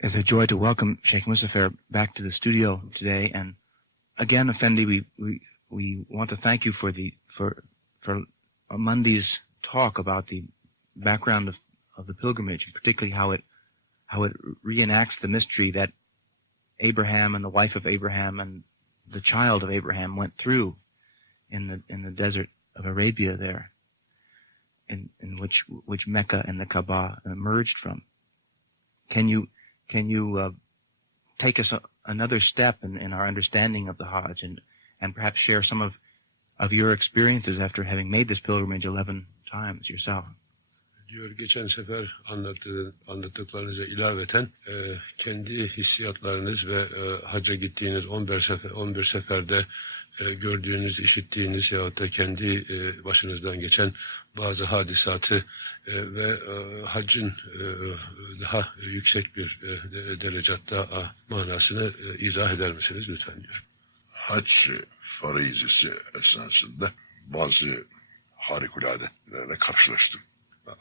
It's a joy to welcome Sheikh Musafir back to the studio today. And again, Effendi, we want to thank you for Monday's talk about the background of the pilgrimage, and particularly how it reenacts the mystery that Abraham and the wife of Abraham and the child of Abraham went through in the desert of Arabia there, in which Mecca and the Kaaba emerged from. Can you take us another step in our understanding of the Hajj and perhaps share some of your experiences after having made this pilgrimage 11 times yourself? Diyor, geçen sefer anlattıklarınıza ilaveten kendi hissiyatlarınız ve hacca gittiğiniz 11 seferde gördüğünüz, işittiğiniz yahut da kendi başınızdan geçen bazı hadisatı ve haccın daha yüksek bir derecetta manasını izah eder misiniz lütfen diyor. Hac farizesi esnasında bazı harikuladelerle karşılaştım.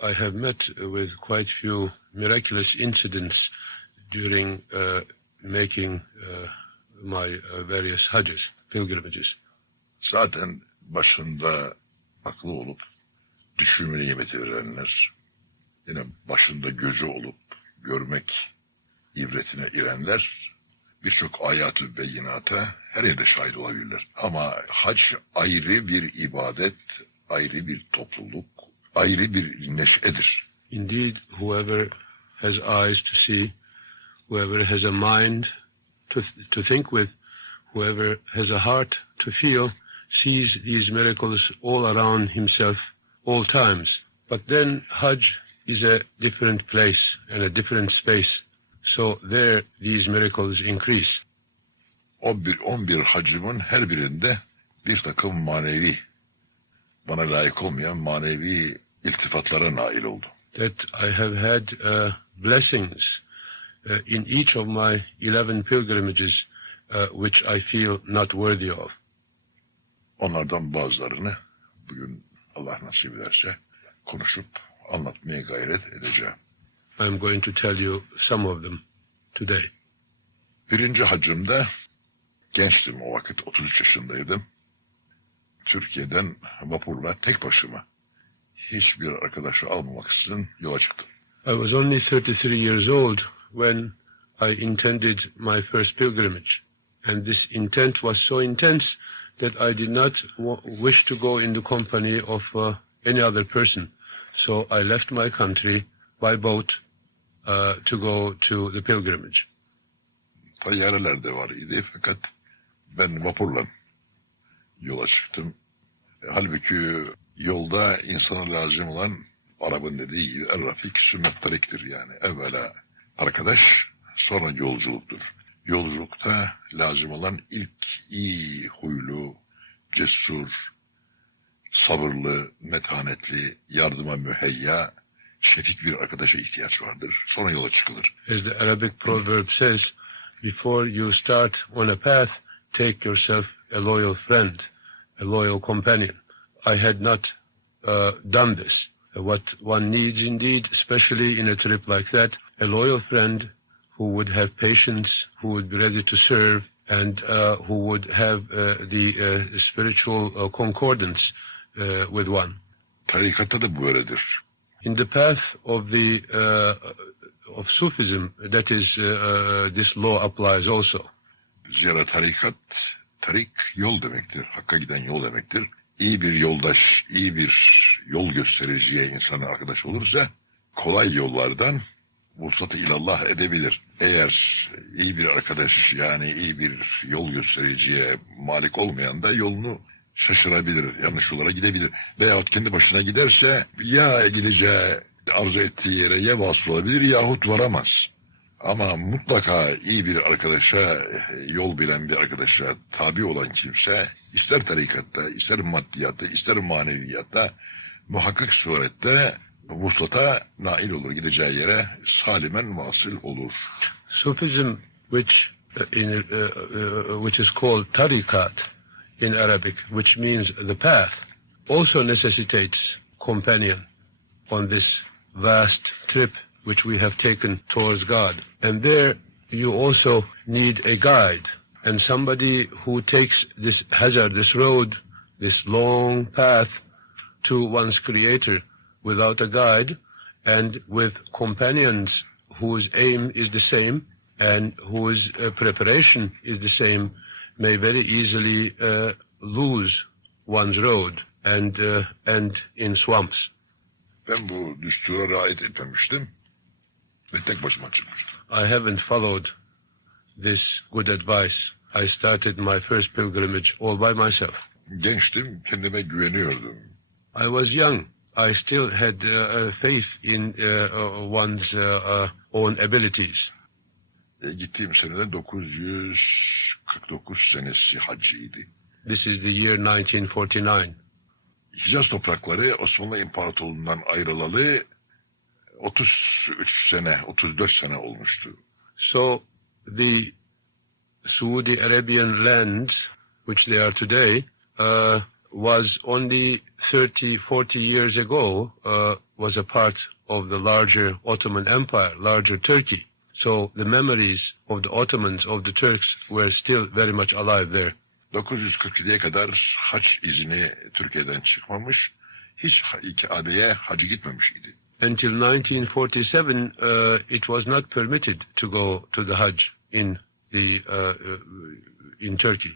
I have met with quite few miraculous incidents during making my various hajjs, pilgrimages. Zaten başında aklı olup düşünme nimeti verenler, yine başında gözü olup görmek ibretine erenler birçok ayat-ı beyinata her yerde şahit olabilirler. Ama hac ayrı bir ibadet, ayrı bir topluluk, ayrı bir neşedir. Indeed, whoever has eyes to see, whoever has a mind to think with, whoever has a heart to feel, sees these miracles all around himself, all times. But then Hajj is a different place and a different space. So there these miracles increase. 11 hacımın her birinde bir takım manevi, bana layık olmayan manevi iltifatlara nail oldu. That I have had blessings in each of my 11 pilgrimages which I feel not worthy of. Onlardan bazılarını bugün Allah nasip ederse konuşup anlatmaya gayret edeceğim. I'm going to tell you some of them today. Birinci hacımda gençtim, o vakit 33 yaşındaydım. Türkiye'den vapurla tek başıma hiçbir arkadaşı almamak için yola çıktım. I was only 33 years old when I intended my first pilgrimage. And this intent was so intense that I did not wish to go in the company of any other person. So I left my country by boat to go to the pilgrimage. Tayyareler de var idi fakat ben vapurla yola çıktım. Halbuki yolda insana lazım olan Arap'ın dediği gibi er-rafik sünnet tariktir, yani evvela arkadaş sonra yolculuktur. Yolculukta lazım olan ilk iyi huylu, cesur, sabırlı, metanetli, yardıma müheyya, şefik bir arkadaşa ihtiyaç vardır. Sonra yola çıkılır. As the Arabic proverb says, before you start on a path, take yourself a loyal friend, a loyal companion. I had not done this. What one needs indeed, especially in a trip like that, a loyal friend who would have patience, who would be ready to serve, and who would have the spiritual concordance with one. Tarikatta da böyledir. In the path of of Sufism, that is, this law applies also. Zira tarik yol demektir, hakka giden yol demektir. İyi bir yoldaş, iyi bir yol göstericiye insana arkadaş olursa kolay yollardan vuslat-ı ilallah edebilir. Eğer iyi bir arkadaş, yani iyi bir yol göstericiye malik olmayan da yolunu şaşırabilir, yanlış yollara gidebilir. Veyahut kendi başına giderse ya gideceği, arzu ettiği yere ya vasıl olabilir yahut varamaz. Ama mutlaka iyi bir arkadaşa, yol bilen bir arkadaşa tabi olan kimse, ister tarikatta, ister maddiyatta, ister maneviyatta, muhakkak surette vuslata nail olur, gideceği yere salimen vasıl olur. Sufism, which is called tarikat in Arabic, which means the path, also necessitates companion on this vast trip which we have taken towards God. And there you also need a guide, and somebody who takes this hazardous road, this long path to one's Creator without a guide and with companions whose aim is the same and whose preparation is the same may very easily lose one's road and end in swamps. Ben bu düstura riayet etmemiştim ve tek başıma çıkmıştım. I haven't followed this good advice. I started my first pilgrimage all by myself. Gençtim, kendime güveniyordum. I was young. I still had faith in one's own abilities. Gittiğim senede 949 senesi hacıydı. This is the year 1949. Hicaz toprakları Osmanlı İmparatorluğu'ndan ayrılalı 33 sene, 34 sene olmuştu. So the Saudi Arabian lands, which they are today, was only 30-40 years ago, was a part of the larger Ottoman Empire, larger Turkey. So the memories of the Ottomans, of the Turks, were still very much alive there. 947'ye kadar hac izni Türkiye'den çıkmamış, hiç Kabe'ye hacı gitmemiş idi. Until 1947, it was not permitted to go to the Hajj in Turkey.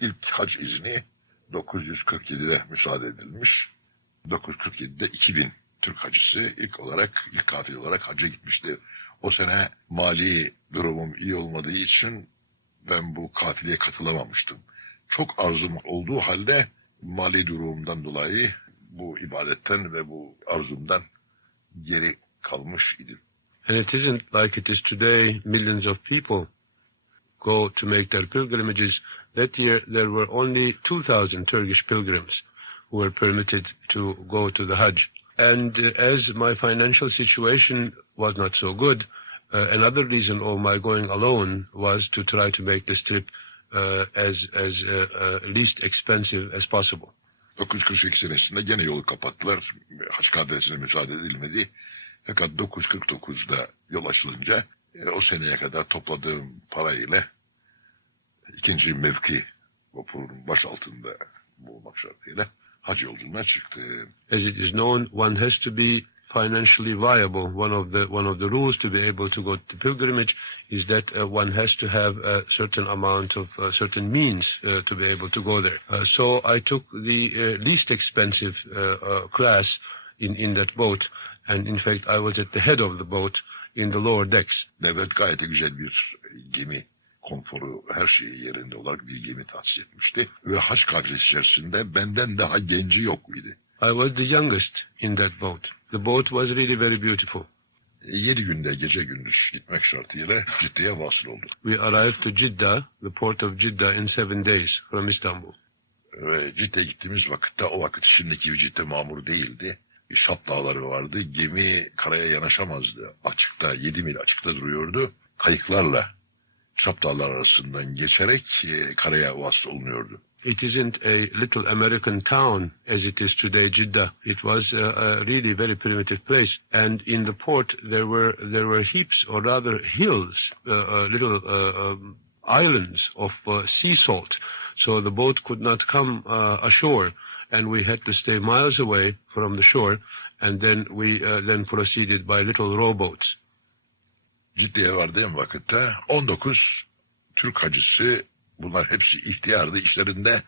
İlk hac izni 947'de müsaade edilmiş. 947'de 2000 Türk hacısı ilk kafile olarak hacca gitmişti. O sene mali durumum iyi olmadığı için ben bu kafileye katılamamıştım. Çok arzum olduğu halde mali durumumdan dolayı bu ibadetten ve bu arzumdan geri kalmış idim. And it isn't like it is today, millions of people go to make their pilgrimages. That year there were only 2,000 Turkish pilgrims who were permitted to go to the Hajj. And as my financial situation was not so good, another reason of my going alone was to try to make this trip as least expensive as possible. 948 senesinde gene yolu kapattılar. Haç kadresine müsaade edilmedi. Fakat 949'da yol açılınca o seneye kadar topladığım parayla ikinci mevki vapurun baş altında bulmak şartıyla hac yolculuğuna çıktı. As it is known, one has to be financially viable. One of the rules to be able to go to pilgrimage is that one has to have a certain amount of certain means to be able to go there. So I took the least expensive class in that boat, and in fact I was at the head of the boat in the lower decks. Devlet gayet güzel bir gemi konforu, her şeyi yerinde olarak bir gemi tahsis etmişti. Ve hac kafilesi içerisinde benden daha genci yok idi. I was the youngest in that boat. The boat was really very beautiful. 7 günde gece gündüz gitmek şartıyla Cidde'ye vasıl olduk. We arrived to Jeddah, the port of Jeddah, in 7 days from Istanbul. Ve Cidde'ye gittiğimiz vakitte, o vakit şimdiki Cidde mamur değildi. Şap dağları vardı. Gemi karaya yanaşamazdı. Açıkta, 7 mil açıkta duruyordu. Kayıklarla Şap dağlar arasından geçerek karaya vasıl olunuyordu. It isn't a little American town as it is today, Jeddah. It was a really very primitive place. And in the port there were heaps, or rather hills, little islands of sea salt. So the boat could not come ashore, and we had to stay miles away from the shore. And then we then proceeded by little rowboats. Cidde'ye vardığım vakitte 19 Türk hacısı, bunlar hepsi ihtiyardı. İşlerinde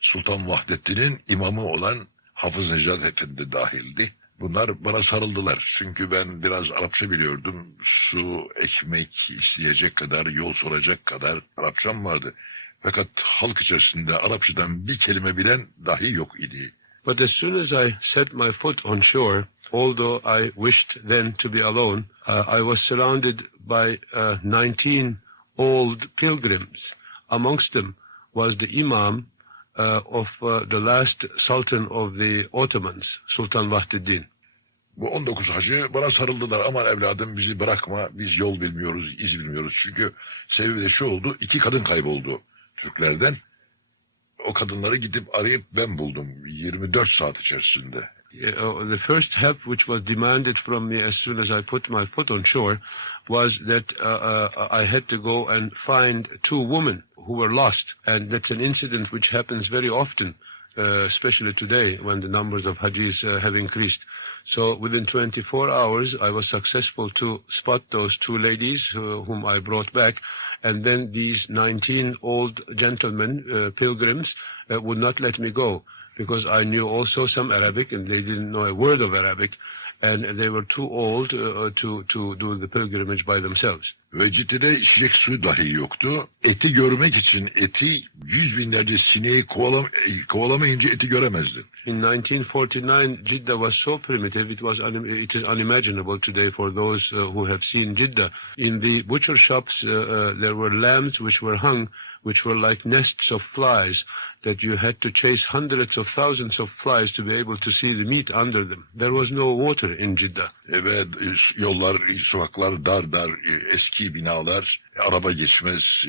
Sultan Vahdettin'in imamı olan Hafız Necat Efendi dahildi. Bunlar bana sarıldılar. Çünkü ben biraz Arapça biliyordum. Su, ekmek isteyecek kadar, yol soracak kadar Arapçam vardı. Fakat halk içerisinde Arapçadan bir kelime bilen dahi yok idi. But as soon as I set my foot on shore, although I wished then to be alone, I was surrounded by 19 old pilgrims. Amongst them was the imam of the last sultan of the Ottomans, Sultan Vahdettin. Bu 19 hacı bana sarıldılar. Aman evladım, bizi bırakma, biz yol bilmiyoruz, iz bilmiyoruz. Çünkü sebebi de şu oldu, 2 kadın kayboldu Türklerden. O kadınları gidip arayıp ben buldum 24 saat içerisinde. The first help which was demanded from me as soon as I put my foot on shore was that I had to go and find two women who were lost. And that's an incident which happens very often, especially today when the numbers of Hajis have increased. So within 24 hours, I was successful to spot those two ladies whom I brought back. And then these 19 old gentlemen, pilgrims, would not let me go, because I knew also some Arabic and they didn't know a word of Arabic. And they were too old to do the pilgrimage by themselves. Ve Cidde'de içecek su dahi yoktu. Eti görmek için yüz binlerce sineği kovalamayınca eti göremezdi. In 1949, Jeddah was so primitive, it is unimaginable today for those who have seen Jeddah. In the butcher shops, there were lambs which were hung, which were like nests of flies, that you had to chase hundreds of thousands of flies to be able to see the meat under them. There was no water in Jeddah. Ve yollar, sokaklar dar, eski binalar, araba geçmez,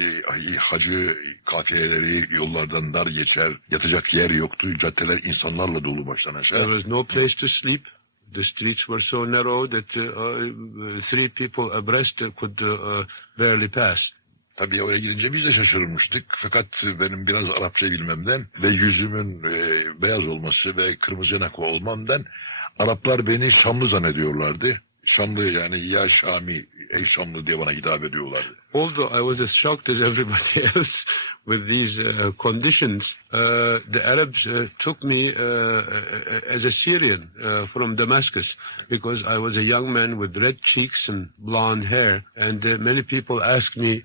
hacı kafileleri yollardan dar geçer, yatacak yer yoktu, caddeler insanlarla dolu baştan aşağı. There was no place to sleep. The streets were so narrow that three people abreast could barely pass. Tabii oraya gidince biz de şaşırmıştık. Fakat benim biraz Arapça bilmemden ve yüzümün beyaz olması ve kırmızı yanaklı olmamdan Araplar beni Şamlı zannediyorlardı. Şamlı yani ya Şami, ey Şamlı diye bana hitap ediyorlardı. Although I was as shocked as everybody else with these conditions, the Arabs took me as a Syrian from Damascus, because I was a young man with red cheeks and blonde hair, and many people asked me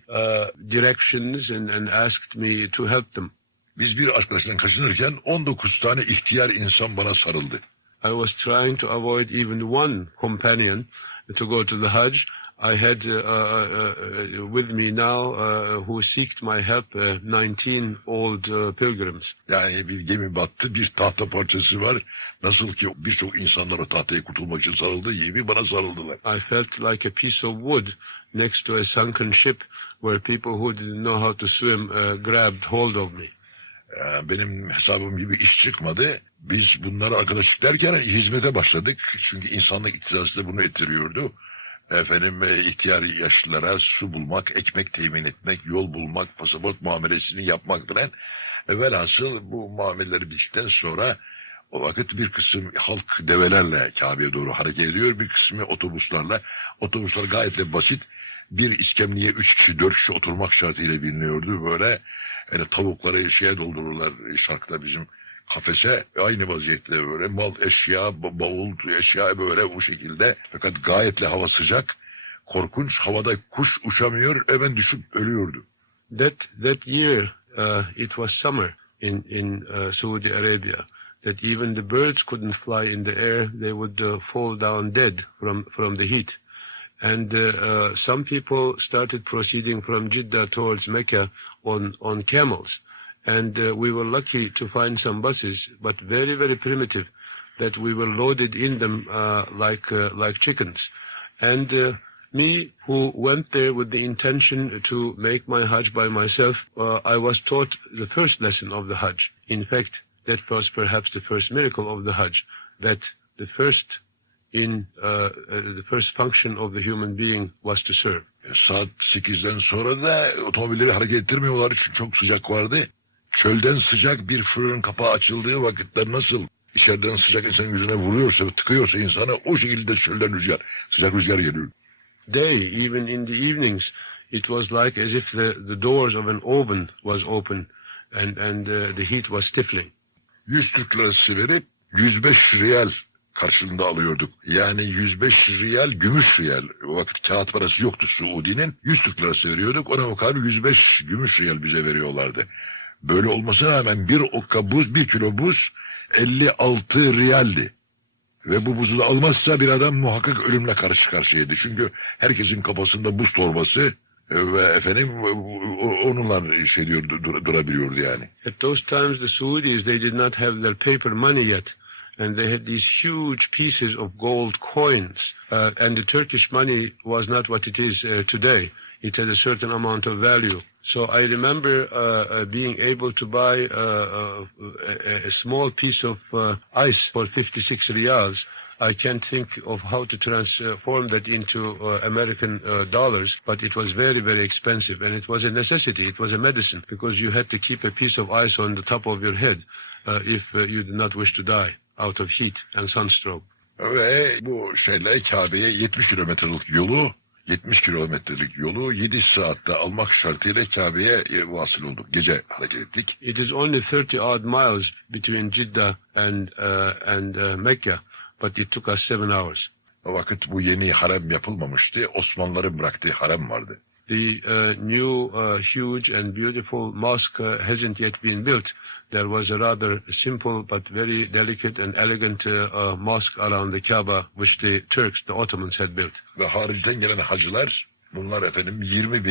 directions and asked me to help them. Biz bir arkadaştan kaçınırken 19 tane ihtiyar insan bana sarıldı. I was trying to avoid even one companion to go to the Hajj. I had with me now who seeked my help 19 old pilgrims. Yani bir gemi battı, bir tahta parçası var. Nasıl ki birçok insanlar o tahtaya kurtulmak için sarıldığı gibi bana sarıldılar. I felt like a piece of wood next to a sunken ship where people who didn't know how to swim grabbed hold of me. Benim hesabım gibi iş çıkmadı. Biz bunlara arkadaşlık derken hizmete başladık. Çünkü insanlık iktidası da bunu ettiriyordu. İhtiyar yaşlılara su bulmak, ekmek temin etmek, yol bulmak, pasaport muamelesini yapmak falan. Velhasıl bu muameleleri bittikten sonra o vakit bir kısım halk develerle Kabe'ye doğru hareket ediyor. Bir kısmı otobüslerle. Otobüsler gayet de basit. Bir iskemleye 3 kişi, 4 kişi oturmak şartıyla biliniyordu. Böyle tavukları doldururlar şarkıda bizim kafese, aynı vaziyette böyle mal, eşya, bavul, eşya böyle bu şekilde. Fakat gayetle hava sıcak, korkunç, havada kuş uçamıyor, hemen düşüp ölüyordu. That year it was summer in Saudi Arabia. That even the birds couldn't fly in the air; they would fall down dead from the heat. And some people started proceeding from Jeddah towards Mecca on camels. And we were lucky to find some buses, but very, very primitive, that we were loaded in them like chickens. And me, who went there with the intention to make my Hajj by myself, I was taught the first lesson of the Hajj. In fact, that was perhaps the first miracle of the Hajj, that the first function of the human being was to serve. Saat 8'den sonra da otomobilleri hareket ettirmiyorlar çünkü çok sıcak vardı. Çölden sıcak bir fırının kapağı açıldığı vakitte nasıl içeriden sıcak insanın yüzüne vuruyorsa, tıkıyorsa insana, o şekilde çölden sıcak rüzgar geliyor. Even in the evenings, it was like as if the doors of an oven was open and the heat was stifling. 100 Türk lirası verip 105 riyal karşılığında alıyorduk. Yani 105 riyal, gümüş riyal. O vakit kağıt parası yoktu Suudi'nin. 100 Türk lirası veriyorduk. Ona mukabil 105 gümüş riyal bize veriyorlardı. Böyle olmasına rağmen bir kilo buz 56 riyaldi. Ve bu buzu da almazsa bir adam muhakkak ölümle karşı karşıyaydı. Çünkü herkesin kafasında buz torbası ve onunla durabiliyordu yani. At those times the Saudis, they did not have their paper money yet. and they had these huge pieces of gold coins, and the Turkish money was not what it is today. It had a certain amount of value. So I remember being able to buy a small piece of ice for 56 riyals. I can't think of how to transform that into American dollars, but it was very, very expensive, and it was a necessity. It was a medicine, because you had to keep a piece of ice on the top of your head if you did not wish to die out of heat and sunstroke. Ve bu şeyle Kabe'ye 70 kilometrelik yolu 7 saatte almak şartıyla Kabe'ye vasıl olduk. Gece hareket ettik. It is only 30 odd miles between Jeddah and Mecca, but it took us 7 hours. O vakit bu yeni harem yapılmamıştı. Osmanlıların bıraktığı harem vardı. The new huge and beautiful mosque hasn't yet been built. There was a rather simple but very delicate and elegant mosque around the Kaaba, which the Turks, the Ottomans, had built. Ve haricden gelen hacılar, bunlar efendim 20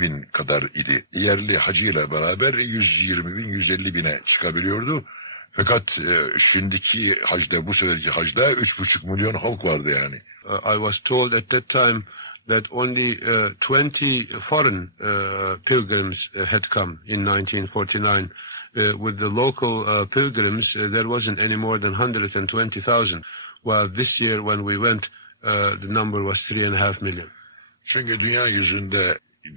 bin kadar idi. Yerli hacıyla beraber 120 bin, 150 bine çıkabiliyordu. Fakat şimdiki hacda, bu seneki hacda 3,5 milyon halk vardı yani. I was told at that time that only 20 foreign pilgrims had come in 1949. With the local pilgrims, there wasn't any more than 120,000. While this year, when we went, the number was 3.5 million. Çünkü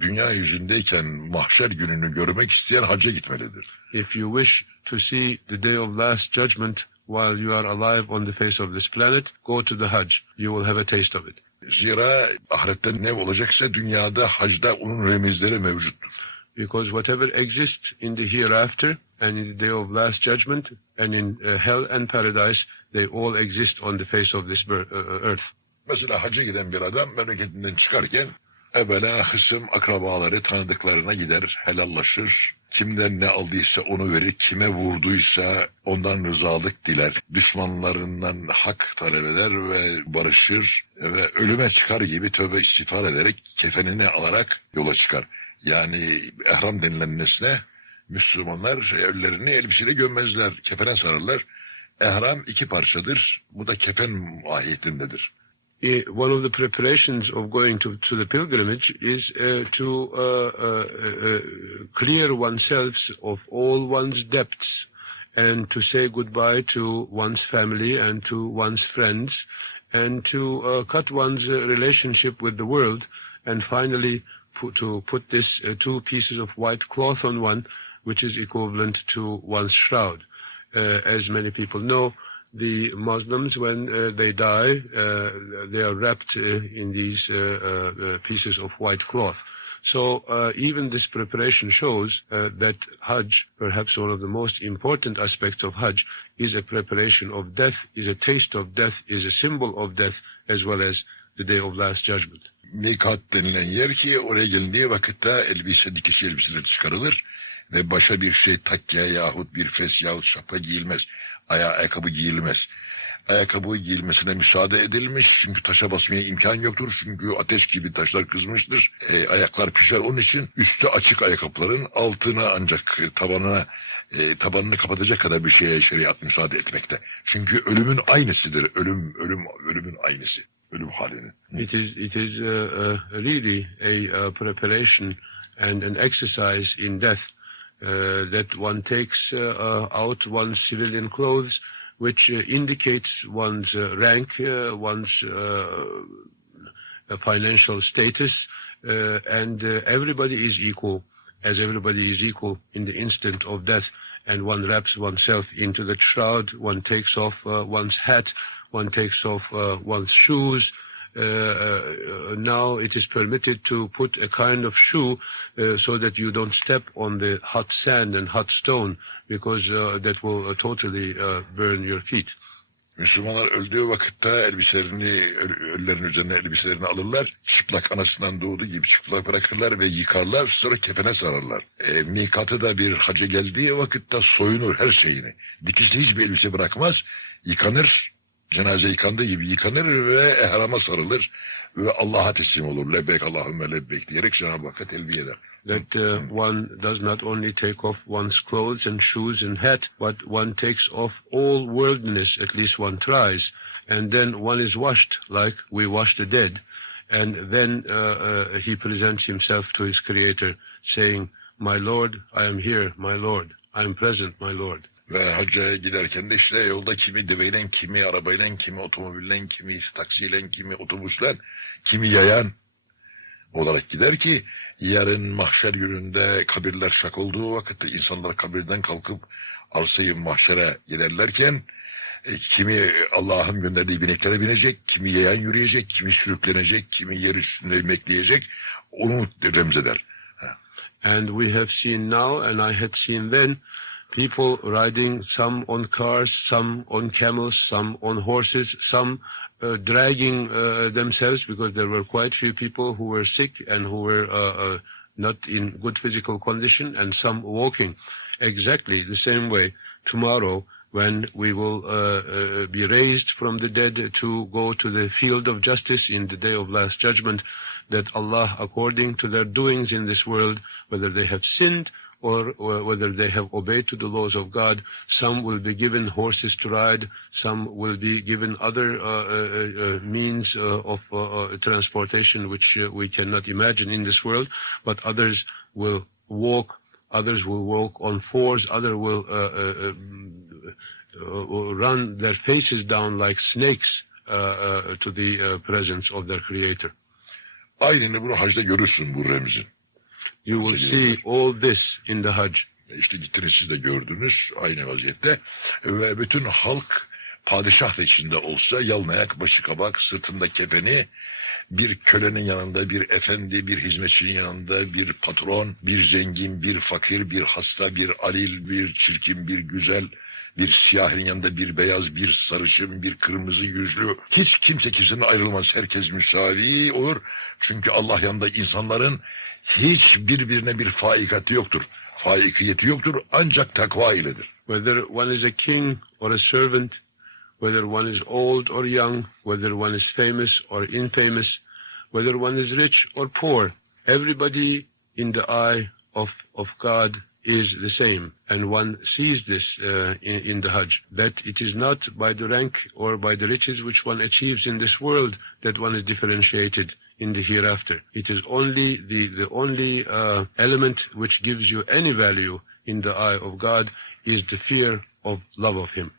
dünya yüzündeyken mahşer gününü görmek isteyen hacca gitmelidir. If you wish to see the day of last judgment while you are alive on the face of this planet, go to the Hajj. You will have a taste of it. Zira ahirette ne olacaksa dünyada hacda onun remizleri mevcuttur. Because whatever exists in the hereafter and in the day of last judgment and in hell and paradise, they all exist on the face of this earth. Mesela hacca giden bir adam memleketinden çıkarken evvela hısım akrabaları, tanıdıklarına gider, helallaşır. Kimden ne aldıysa onu verir, kime vurduysa ondan rızalık diler. Düşmanlarından hak talep eder ve barışır ve ölüme çıkar gibi tövbe istiğfar ederek kefenini alarak yola çıkar. Yani ihram denilen nesne, Müslümanlar ölülerini elbiseyle gömmezler, kefene sararlar. İhram 2 parçadır, bu da kefen mahiyetindedir. One of the preparations of going to the pilgrimage is to clear oneself of all one's debts and to say goodbye to one's family and to one's friends and to cut one's relationship with the world and finally to put this 2 pieces of white cloth on one, which is equivalent to one's shroud. As many people know, the Muslims, when they die, they are wrapped in these pieces of white cloth. So even this preparation shows that Hajj, perhaps one of the most important aspects of Hajj, is a preparation of death, is a taste of death, is a symbol of death, as well as the day of last judgment. Mikat denilen yer ki oraya gelindiği vakitte dikiş elbiseleri çıkarılır ve başa bir şey takke yahut bir fes yahut şapka giyilmez. Ayakkabı giyilmez. Ayakkabı giyilmesine müsaade edilmiş çünkü taşa basmaya imkan yoktur. Çünkü ateş gibi taşlar kızmıştır. Ayaklar pişer. Onun için üstü açık ayakkabıların altına ancak tabanını kapatacak kadar bir şeye şeriat müsaade etmekte. Çünkü ölümün aynısıdır. Ölümün aynısı. Ölüm halinin. It is really a preparation and an exercise in death that one takes out one's civilian clothes, which indicates one's rank, one's financial status, and everybody is equal, as everybody is equal in the instant of death, and one wraps oneself into the shroud, one takes off one's hat, one takes off one's shoes. Now it is permitted to put a kind of shoe so that you don't step on the hot sand and hot stone because that will totally burn your feet. Müslümanlar öldüğü vakitte ölülerin üzerine elbiselerini alırlar. Çıplak anasından doğduğu gibi çıplak bırakırlar ve yıkarlar, sonra kefene sararlar. Mikatı da bir hacca geldiği vakitte soyunur her şeyini. Dikişli hiçbir elbise bırakmaz, yıkanır. Cenaze yıkandığı gibi yıkanır ve ihrama sarılır ve Allah'a teslim olur. Lebbek Allahümme lebbek diyerek Cenab-ı Hakk'a telbiye eder. That one does not only take off one's clothes and shoes and hat, but one takes off all worldliness, at least one tries, and then one is washed like we wash the dead, and then he presents himself to his Creator, saying, "My Lord, I am here, my Lord, I am present, my Lord." Ve hacca giderken de işte yolda kimi deveyle, kimi arabayla, kimi otomobille, kimi taksiyle, kimi otobüsle, kimi yayan olarak gider ki yarın mahşer gününde kabirler şak olduğu vakitte insanlar kabirden kalkıp arsayı mahşere giderlerken kimi Allah'ın gönderdiği bineklere binecek, kimi yayan yürüyecek, kimi sürüklenecek, kimi yer üstünde bekleyecek, onu remzeder. And we have seen now, and I had seen then, people riding, some on cars, some on camels, some on horses, some dragging themselves, because there were quite few people who were sick and who were not in good physical condition, and some walking. Exactly the same way tomorrow, when we will be raised from the dead to go to the field of justice in the day of last judgment, that Allah, according to their doings in this world, whether they have sinned or whether they have obeyed to the laws of God, some will be given horses to ride, some will be given other means of transportation which we cannot imagine in this world, but others will walk, others will walk on fours, others will run their faces down like snakes to the presence of their Creator. Aynını bunu hacda görürsün bu remzin. You will see all this in the Hajj. İşte gittiniz siz de gördünüz aynı vaziyette ve bütün halk padişah içinde olsa yalın ayak, başı kabak, sırtında kefeni, bir kölenin yanında bir efendi, bir hizmetçinin yanında bir patron, bir zengin, bir fakir, bir hasta, bir alil, bir çirkin, bir güzel, bir siyahın yanında bir beyaz, bir sarışın, bir kırmızı yüzlü. Hiç kimse kimsenin ayrılmaz. Herkes müsavi olur. Çünkü Allah yanında insanların hiç birbirine bir faikati yoktur. Faikiyeti yoktur ancak takva iledir. Whether one is a king or a servant, whether one is old or young, whether one is famous or infamous, whether one is rich or poor, everybody in the eye of God is the same, and one sees this in the Hajj, that it is not by the rank or by the riches which one achieves in this world that one is differentiated in the hereafter. It is only the only element which gives you any value in the eye of God is the fear of love of Him.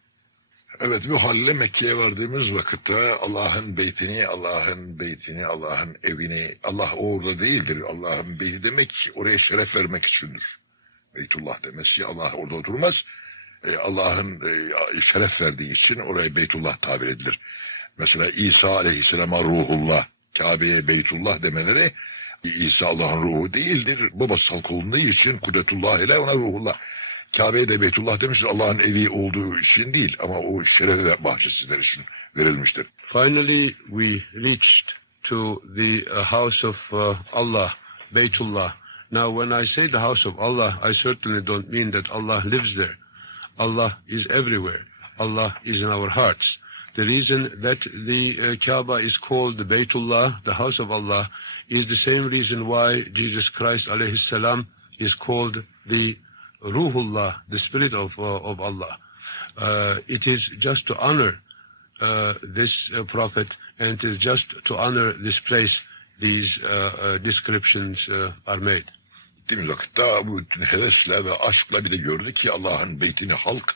Evet, bu halle Mekke'ye vardığımız vakitte Allah'ın beytini, Allah'ın evini, Allah orada değildir. Allah'ın beyti demek oraya şeref vermek içindir. Beytullah demesi Allah orada oturmaz. Allah'ın şeref verdiği için oraya Beytullah tabir edilir. Mesela İsa aleyhisselama ruhullah, Kabe'ye Beytullah demeleri İsa Allah'ın ruhu değildir. Babası salk olunduğu için Kudretullah ile ona ruhullah. Kabe'ye de Beytullah demiştir. Allah'ın evi olduğu için değil ama o şeref ve bahçesi için verilmiştir. Finally we reached to the house of Allah, Beytullah. Now when I say the house of Allah, I certainly don't mean that Allah lives there. Allah is everywhere. Allah is in our hearts. The reason that the Kaaba is called the Baytullah, the house of Allah, is the same reason why Jesus Christ alayhi salam is called the Ruhullah, the spirit of Allah. It is just to honor this prophet, and it is just to honor this place these descriptions are made. Gittiğimiz vakitte bu hevesle ve aşkla bir de gördük ki Allah'ın beytini halk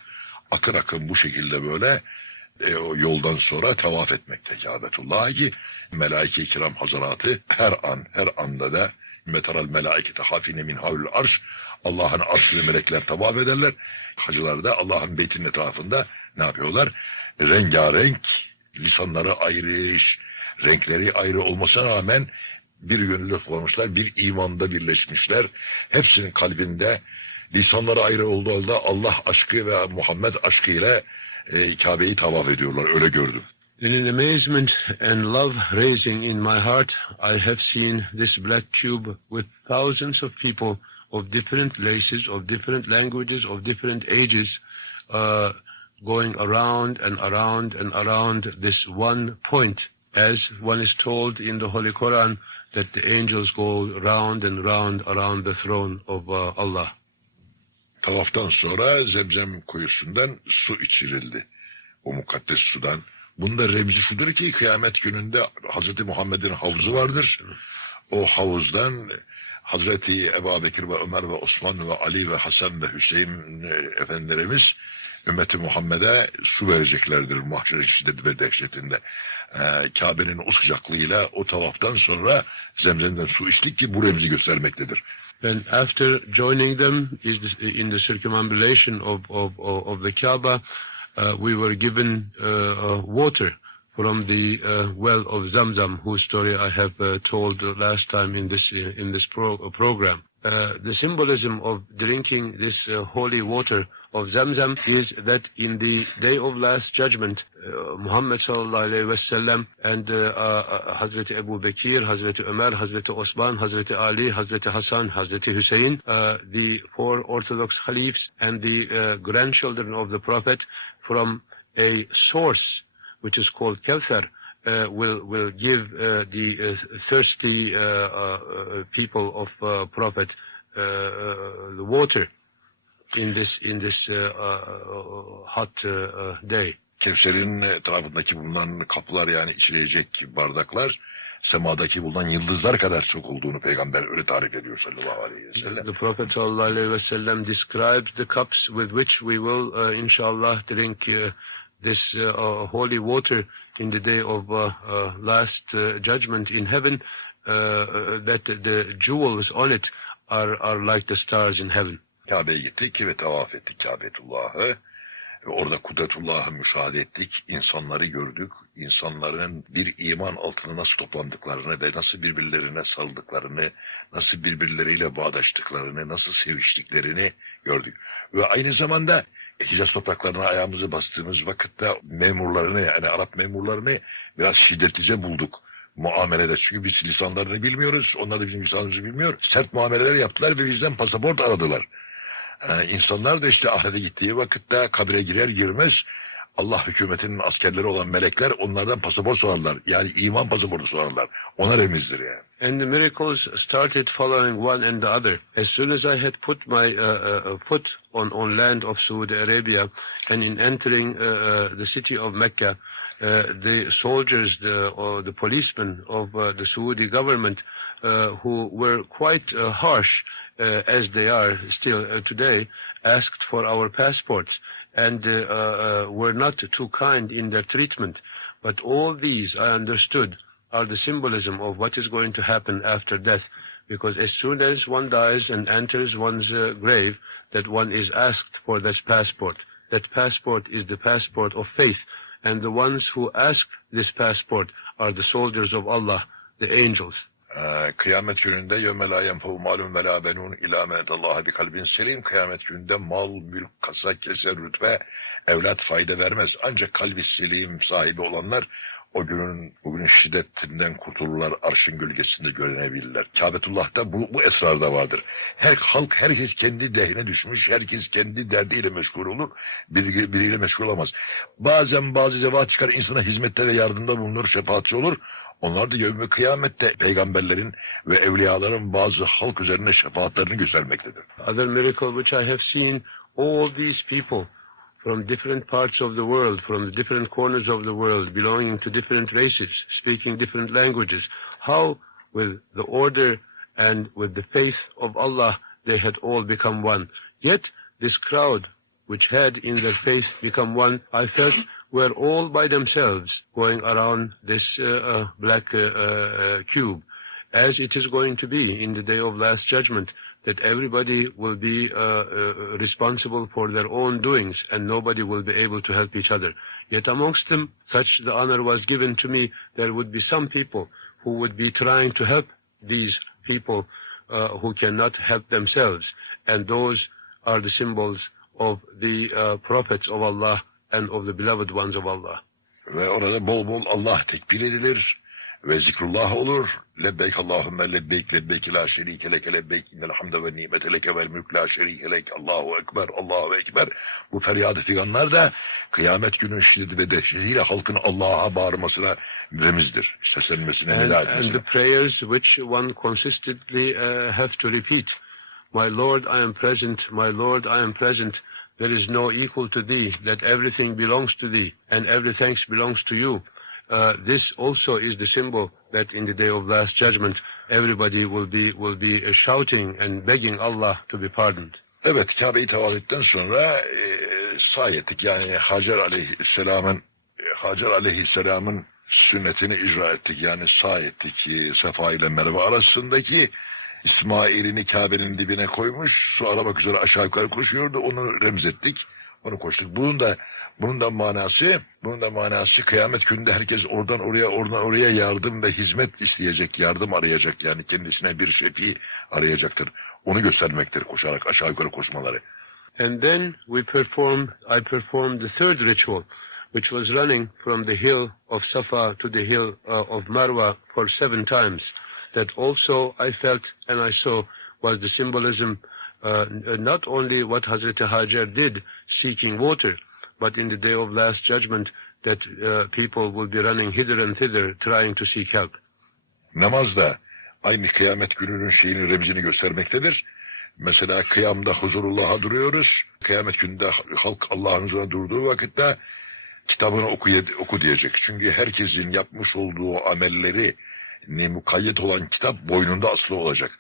akın akın bu şekilde böyle o yoldan sonra tavaf etmekte Kâbetullah'a ki melaike-i kiram hazaratı her anda da meteral melaikete hafine min havlül arş Allah'ın arşı ve melekler tavaf ederler. Hacılar da Allah'ın beytinin etrafında ne yapıyorlar? Rengarenk, lisanları ayrı, renkleri ayrı olmasına rağmen bir gönüllü olmuşlar, bir imanda birleşmişler. Hepsinin kalbinde lisanları ayrı olduğu halde Allah aşkı ve Muhammed aşkıyla Kabe'yi tavaf ediyorlar. Öyle gördüm. In amazement and love raising in my heart, I have seen this black cube with thousands of people of different races, of different languages, of different ages, going around and around and around this one point as one is told in the Holy Quran that the angels go round and round around the throne of Allah. Tavaftan sonra Zemzem kuyusundan su içirildi. O mukaddes sudan. Bunda remzi şudur ki kıyamet gününde Hazreti Muhammed'in havuzu vardır. O havuzdan Hazreti Ebubekir ve Ömer ve Osman ve Ali ve Hasan ve Hüseyin efendilerimiz ümmeti Muhammed'e su vereceklerdir mahşer şiddeti ve dehşetinde. Kabe'nin o sıcaklığıyla o tavaftan sonra Zemzem'den su içtik ki bu remzi göstermektedir. And after joining them in the circumambulation of the Kaaba, we were given water from the well of Zamzam, whose story I have told last time in this program. The symbolism of drinking this holy water of Zamzam is that in the day of last judgment, Muhammad sallallahu aleyhi ve sellem and Hazreti Ebu Bekir, Hazreti Ömer, Hazreti Osman, Hazreti Ali, Hazreti Hasan, Hazreti Hüseyin, the four Orthodox Caliphs and the grandchildren of the Prophet from a source which is called Kevser, will give the thirsty people of Prophet the water in this hot day. Kevser'in etrafındaki bulunan kapılar yani içilecek bardaklar semadaki bulunan yıldızlar kadar çok olduğunu peygamber öyle tarif ediyor sallallahu aleyhi ve sellem. The Prophet sallallahu aleyhi ve sellem describes the cups with which we will inshallah drink this holy water in the day of last judgment in heaven, that the jewels on it are like the stars in heaven. Kabe'ye gittik ve tavaf ettik Kabetullah'ı. Orada Kudretullah'ı müşahede ettik. İnsanları gördük. İnsanların bir iman altına nasıl toplandıklarını ve nasıl birbirlerine sarıldıklarını, nasıl birbirleriyle bağdaştıklarını, nasıl seviştiklerini gördük. Ve aynı zamanda Hicaz topraklarına ayağımızı bastığımız vakitte memurlarını yani Arap memurlarını biraz şiddetlice bulduk muamelede. Çünkü biz lisanlarını bilmiyoruz. Onlar da bizim lisanımızı bilmiyor. Sert muameleler yaptılar ve bizden pasaport aradılar. İnsanlar da işte ahirete gittiği vakitte kabire girer girmez Allah hükümetinin askerleri olan melekler onlardan pasaport sorarlar. Yani iman pasaportu sorarlar. Ona remizdir yani. And the miracles started following one and the other. As soon as I had put my foot on land of Saudi Arabia and in entering the city of Mecca, the soldiers or the policemen of the Saudi government who were quite harsh as they are still today, asked for our passports and were not too kind in their treatment. But all these, I understood, are the symbolism of what is going to happen after death. Because as soon as one dies and enters one's grave, that one is asked for this passport. That passport is the passport of faith. And the ones who ask this passport are the soldiers of Allah, the angels. Kıyamet gününde yevme la yenfe'u malun ve la benun ila men atallaha bi kalbin selim. Kıyamet gününde mal, mülk, kasa, keser, rütbe, evlat fayda vermez. Ancak kalbi selim sahibi olanlar bugünün şiddetinden kurtulurlar, arşın gölgesinde görünebilirler. Kâbetullah'ta bu esrarda vardır. Herkes kendi dehine düşmüş, herkes kendi derdiyle meşgul olur, biriyle meşgul olamaz. Bazen bazı zevat çıkar, insana hizmette ve yardımda bulunur, şefaatçi olur. Onlar da yevmi kıyamette peygamberlerin ve evliyaların bazı halk üzerine şefaatlerini göstermektedir. Other miracle which I have seen, all these people from different parts of the world, from the different corners of the world, belonging to different races, speaking different languages, how with the order and with the faith of Allah they had all become one. Yet this crowd which had in their faith become one, I felt were all by themselves going around this black cube, as it is going to be in the day of last judgment, that everybody will be responsible for their own doings and nobody will be able to help each other. Yet amongst them, such the honor was given to me, there would be some people who would be trying to help these people who cannot help themselves. And those are the symbols of the prophets of Allah and of the beloved ones of Allah. Ve orada bol bol Allah tekbir edilir ve zikrullah olur. Lebbeyk Allahümme lebbeyk lebbeyk la şerike leke lebbeyk innel hamde ve nimete leke vel mülk la şerike lek Allahu ekber Allahu ekber. Bu feryadı figanlar da kıyamet günü şiddeti ve dehşetiyle halkın Allah'a bağırmasına remizdir. Seslenmesine, nida etmesine. And the prayers which one consistently have to repeat. My Lord, I am present. My Lord, I am present. There is no equal to thee. Let everything belongs to thee, and every thanks belongs to you. This also is the symbol that in the day of last judgment, everybody will be shouting and begging Allah to be pardoned. Evet, Kabe'yi tavaf ettikten sonra sahi ettik. Yani Hacer Aleyhisselam'ın sünnetini icra ettik. Yani sahi ettik. Safa ile Merve arasındaki İsmail'ini Kabe'nin dibine koymuş. Su aramak üzere aşağı yukarı koşuyordu. Onu remzettik. Onu koştuk. Bunun da manası kıyamet gününde herkes oradan oraya yardım ve hizmet isteyecek, yardım arayacak. Yani kendisine bir şefi arayacaktır. Onu göstermektir koşarak aşağı yukarı koşmaları. And then I performed the third ritual, which was running from the hill of Safa to the hill of Marwa for 7 times. That also I felt and I saw was the symbolism, not only what Hazreti Hacer did, seeking water, but in the day of last judgment, that people will be running hither and thither, trying to seek help. Namaz da aynı kıyamet gününün remzini göstermektedir. Mesela kıyamda huzurullah'a duruyoruz. Kıyamet gününde halk Allah'ın huzuruna durduğu vakitte kitabını oku diyecek. Çünkü herkesin yapmış olduğu amelleri mukayyet olan kitap boynunda asılı olacak.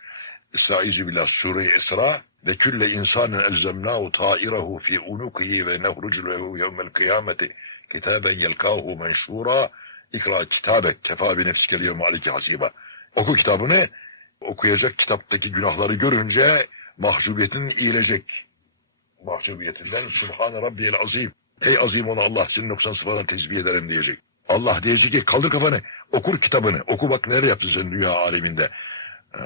Estaizu billah Sure-i Esra ve külle insanın elzemnahu ta'irahu fi unukihi ve nehrucu lehu yevmel kıyameti kitaben yelkahu menşura ikra kitabek kefa bi nefsike liyevme aleyke hasiba. Oku kitabını, okuyacak kitaptaki günahları görünce mahcubiyetin iyilecek. Mahcubiyetinden Subhane Rabbiyel Azim. Ey azim olan Allah, senin noksan sıfatlarını tesbih ederim diyecek. Allah diyecek ki kaldır kafanı, okur kitabını. Oku bak nereye yaptın sen dünya aleminde.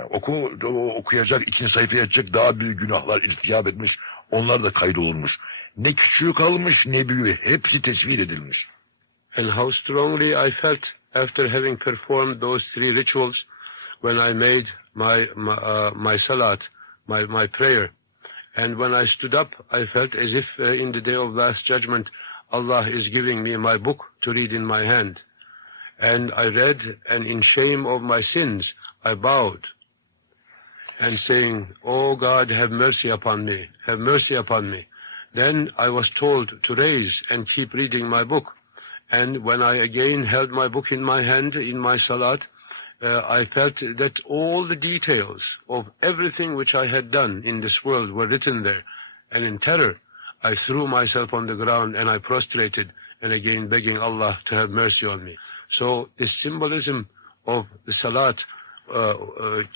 Okuyacak, 2. sayfaya açacak daha büyük günahlar irtikab etmiş. Onlar da kaydolunmuş. Ne küçüğü kalmış ne büyüğü. Hepsi tesbih edilmiş. And how strongly I felt after having performed those 3 rituals when I made my salat, my prayer. And when I stood up, I felt as if in the day of last judgment, Allah is giving me my book to read in my hand. And I read, and in shame of my sins, I bowed. And saying, "Oh God, have mercy upon me, have mercy upon me." Then I was told to raise and keep reading my book. And when I again held my book in my hand, in my salat, I felt that all the details of everything which I had done in this world were written there. And in terror, I threw myself on the ground and I prostrated and again begging Allah to have mercy on me. So this symbolism of the salat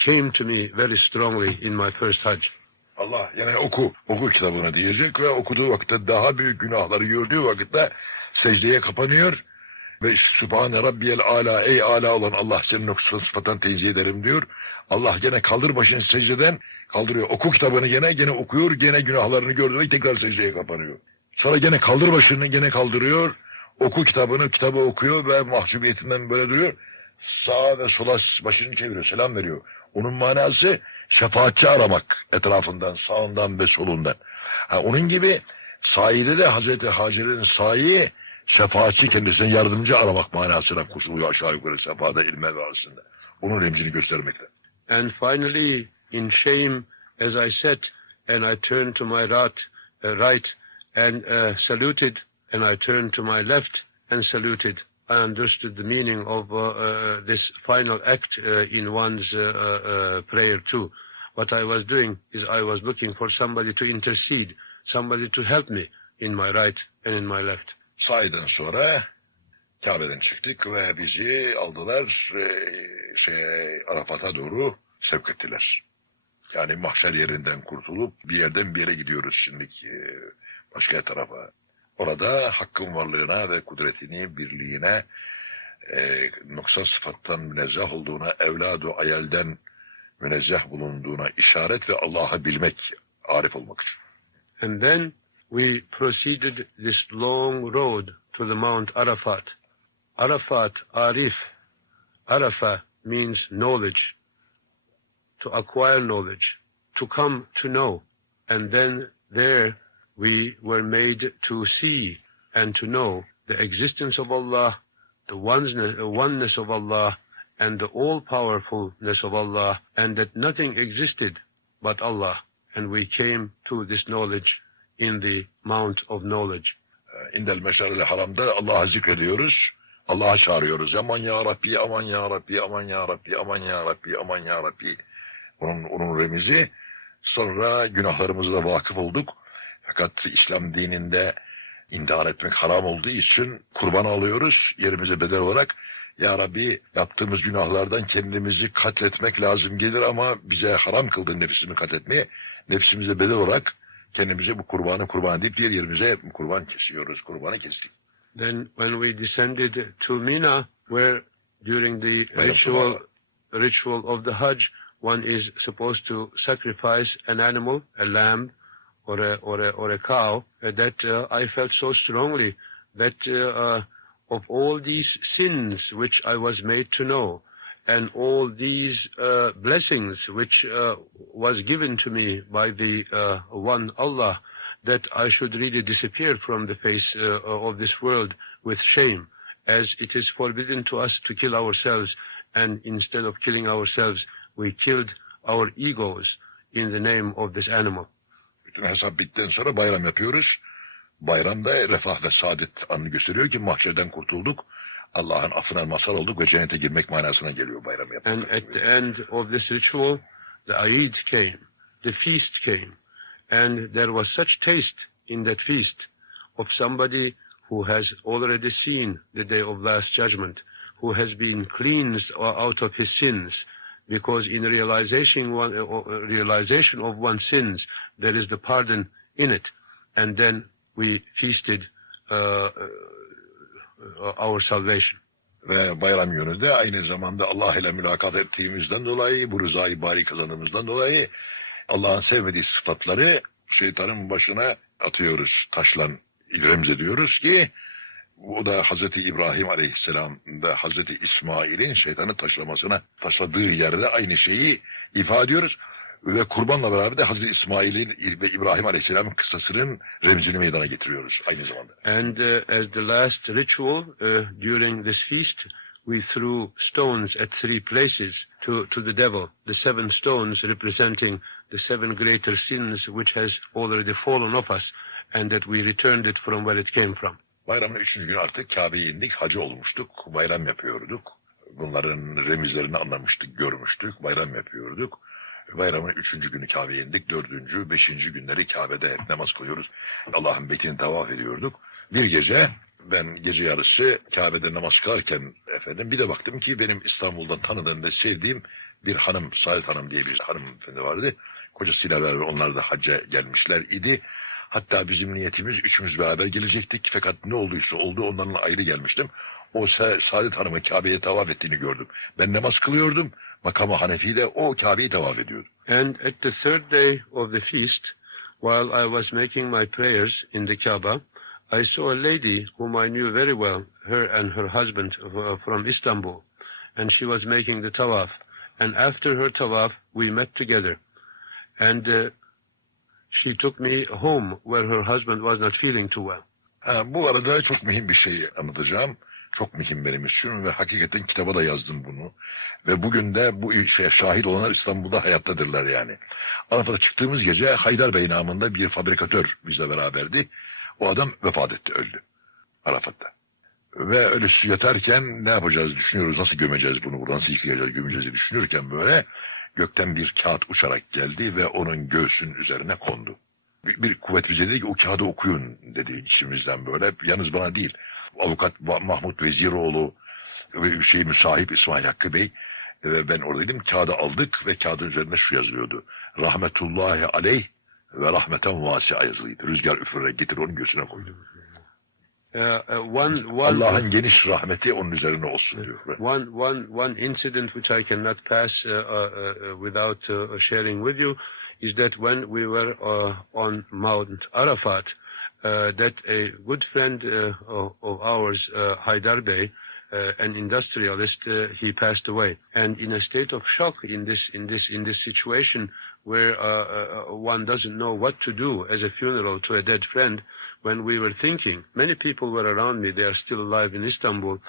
came to me very strongly in my first Hajj. Allah yani oku kitabını diyecek ve okuduğu vakitte daha büyük günahları gördüğü vakitte secdeye kapanıyor ve Sübhane Rabbiyel Ala, ey ala olan Allah senin noksan sıfattan tenzih ederim diyor. Allah gene kaldır başını secdeden kaldırıyor. Oku kitabını gene okuyor, gene günahlarını gördüğü ve tekrar secdeye kapanıyor. Sonra gene kaldır başını gene kaldırıyor. Oku kitabı okuyor ve mahcubiyetinden böyle duruyor. Sağa ve sola başını çeviriyor, selam veriyor. Onun manası şefaatçi aramak etrafından, sağından ve solundan. Onun gibi sahide de Hazreti Hacer'in sahi şefaatçi kendisine yardımcı aramak manasına koşuluyor aşağı yukarı sefada ilme arasında. Onun remzini göstermekte. And finally, in shame, as I sat and I turned to my right and saluted, and I turned to my left and saluted, I understood the meaning of this final act in one's prayer too. What I was doing is I was looking for somebody to intercede, somebody to help me in my right and in my left. Sahiden sonra Kabe'den çıktık ve bizi aldılar Arafat'a doğru sevk ettiler. Yani mahşer yerinden kurtulup bir yerden bir yere gidiyoruz şimdi başka tarafa. Orada Hakk'ın varlığına ve kudretini, birliğine, noksan sıfattan münezzeh olduğuna, evladu ayelden münezzeh bulunduğuna işaret ve Allah'ı bilmek, arif olmak için. And then we proceeded this long road to the Mount Arafat. Arafat, Arif, Arafah means knowledge, to acquire knowledge, to come to know. And then there we were made to see and to know the existence of Allah, the oneness of Allah, and the all-powerfulness of Allah, and that nothing existed but Allah. And we came to this knowledge in the Mount of Knowledge. İndel meşaril haramda Allah'ı zikrediyoruz. Allah'a çağırıyoruz. Aman ya Rabbi, aman ya Rabbi, aman ya Rabbi, aman ya Rabbi, aman ya Rabbi. Onun remizi. Sonra günahlarımıza da vakıf olduk. Fakat İslam dininde intihar etmek haram olduğu için kurban alıyoruz yerimize bedel olarak. Ya Rabbi, yaptığımız günahlardan kendimizi katletmek lazım gelir ama bize haram kıldın nefsimi katletmeye. Nefsimize bedel olarak kendimize bu kurban deyip diğer yerimize kurban kesiyoruz. Kurbanı kestik. Then when we descended to Mina, where during the ritual of the Hajj, one is supposed to sacrifice an animal, a lamb, or a cow, that I felt so strongly that of all these sins which I was made to know, and all these blessings which was given to me by the one Allah, that I should really disappear from the face of this world with shame, as it is forbidden to us to kill ourselves, and instead of killing ourselves, we killed our egos in the name of this animal. Bütün hesap bittikten sonra bayram yapıyoruz. Bayramda refah ve saadet anını gösteriyor ki mahşerden kurtulduk. Allah'ın affına mazhar olduk ve cennete girmek manasına geliyor bayram yapmak. And at the end of this ritual, the Eid came, the feast came, and there was such taste in that feast of somebody who has already seen the day of last judgment, who has been cleansed out of his sins, because in realization of one's sins, there is the pardon in it. And then we feasted our salvation. Ve bayram günü de aynı zamanda Allah ile mülakat ettiğimizden dolayı, bu rızayı bari kazandığımızdan dolayı Allah'ın sevmediği sıfatları şeytanın başına atıyoruz, taşla remzediyoruz ki bu da Hazreti İbrahim Aleyhisselam'da Hazreti İsmail'in şeytanı taşladığı yerde aynı şeyi ifade ediyoruz. Ve kurbanla beraber de Hazreti İsmail'in ve İbrahim Aleyhisselam'ın kıssasının remzini meydana getiriyoruz aynı zamanda. And as the last ritual during this feast, we threw stones at 3 places to the devil. The 7 stones representing the 7 greater sins which has already fallen off us, and that we returned it from where it came from. Bayramın 3. günü artık Kabe'ye indik, hacı olmuştuk, bayram yapıyorduk. Bunların remizlerini anlamıştık, görmüştük, bayram yapıyorduk. Bayramın 3. günü Kabe'ye indik, 4. 5. günleri Kabe'de hep namaz kılıyoruz. Allah'ın beytini tavaf ediyorduk. Bir gece, ben gece yarısı Kabe'de namaz kılarken efendim, bir de baktım ki benim İstanbul'dan tanıdığım ve sevdiğim bir hanım, Saadet Hanım diye bir hanımefendi vardı. Kocasıyla beraber onlar da hacca gelmişler idi. Hatta bizim niyetimiz üçümüz beraber gelecektik. Fakat ne olduysa oldu, onlarla ayrı gelmiştim. O Saadet Hanım'ın Kabe'ye tavaf ettiğini gördüm. Ben namaz kılıyordum. Makam-ı Hanefi'de o Kabe'yi tavaf ediyordu. And at the 3rd day of the feast, while I was making my prayers in the Kaaba, I saw a lady whom I knew very well, her and her husband from Istanbul. And she was making the tawaf. And after her tawaf, we met together. And she took me home where her husband was not feeling too well. Bu arada çok mühim bir şey anlatacağım. Çok mühim benim için ve hakikaten kitaba da yazdım bunu. Ve bugün de bu işe şahit olanlar İstanbul'da hayattadırlar yani. Arafat'a çıktığımız gece Haydar Bey namında bir fabrikatör bizle beraberdi. O adam vefat etti, öldü Arafat'ta. Ve ölüsü yatarken ne yapacağız düşünüyoruz, nasıl gömeceğiz bunu, buradan nasıl yıkayacağız, gömeceğiz düşünürken böyle gökten bir kağıt uçarak geldi ve onun göğsünün üzerine kondu. Bir kuvvet bize dedi ki o kağıdı okuyun dedi içimizden böyle. Yalnız bana değil. Avukat Mahmut Veziroğlu ve müsahip İsmail Hakkı Bey ve ben oradaydım. Kağıdı aldık ve kağıdın üzerinde şu yazılıyordu. Rahmetullahi aleyh ve rahmeten vasi'a yazılıydı. Rüzgar üfürerek getir onun göğsüne koydu. Allah'ın geniş rahmeti onun üzerine olsun diyor. One incident which I cannot pass without sharing with you is that when we were on Mount Arafat, that a good friend of ours, Haydar Bey, an industrialist, he passed away. And in a state of shock in this situation where one doesn't know what to do as a funeral to a dead friend, when we were thinking, many people were around me, they are still alive in Istanbul,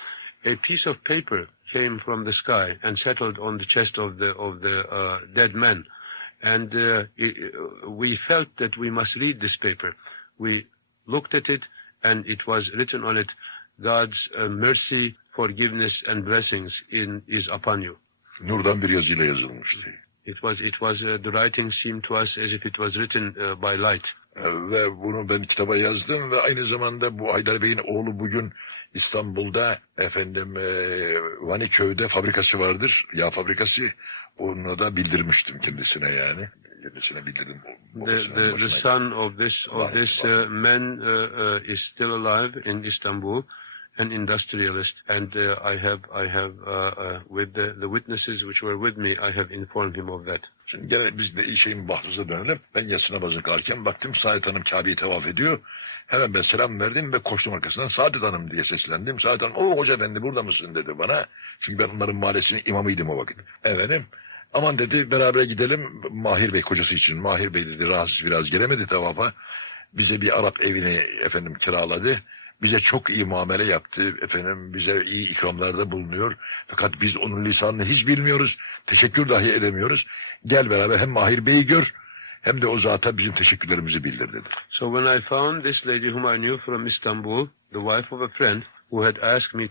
a piece of paper came from the sky and settled on the chest of the dead man. And we felt that we must read this paper. We looked at it, and it was written on it, God's mercy, forgiveness and blessings is upon you. Nurdan bir yazıyla yazılmıştı. It was the writing seemed to us as if it was written by light. Ve bunu ben kitaba yazdım ve aynı zamanda bu Haydar Bey'in oğlu bugün İstanbul'da Vaniköy'de fabrikası vardır, yağ fabrikası. Onu da bildirmiştim kendisine yani. Kendisine bildirdim. The son of this man is still alive in Istanbul, an industrialist, and I have with the witnesses which were with me, I have informed him of that. Şimdi gene biz de şeyin bahtımıza dönelim. Ben yatsı namazı kılarken baktım Saadet Hanım Kabe'yi tavaf ediyor. Hemen ben selam verdim ve koştum arkasından Saadet Hanım diye seslendim. Saadet Hanım, o hoca efendi burada mısın dedi bana. Çünkü ben onların mahallesinin imamıydım o vakit. Efendim, aman dedi beraber gidelim Mahir Bey kocası için. Mahir Bey dedi rahatsız biraz gelemedi tavafa. Bize bir Arap evini efendim kiraladı. Bize çok iyi muamele yaptı efendim. Bize iyi ikramlarda bulunuyor. Fakat biz onun lisanını hiç bilmiyoruz. Teşekkür dahi edemiyoruz. Gel beraber hem Mahir Bey'i gör hem de o zata bizim teşekkürlerimizi bildir dedi. So when I found this lady whom I knew from Istanbul, the wife of a friend who had asked me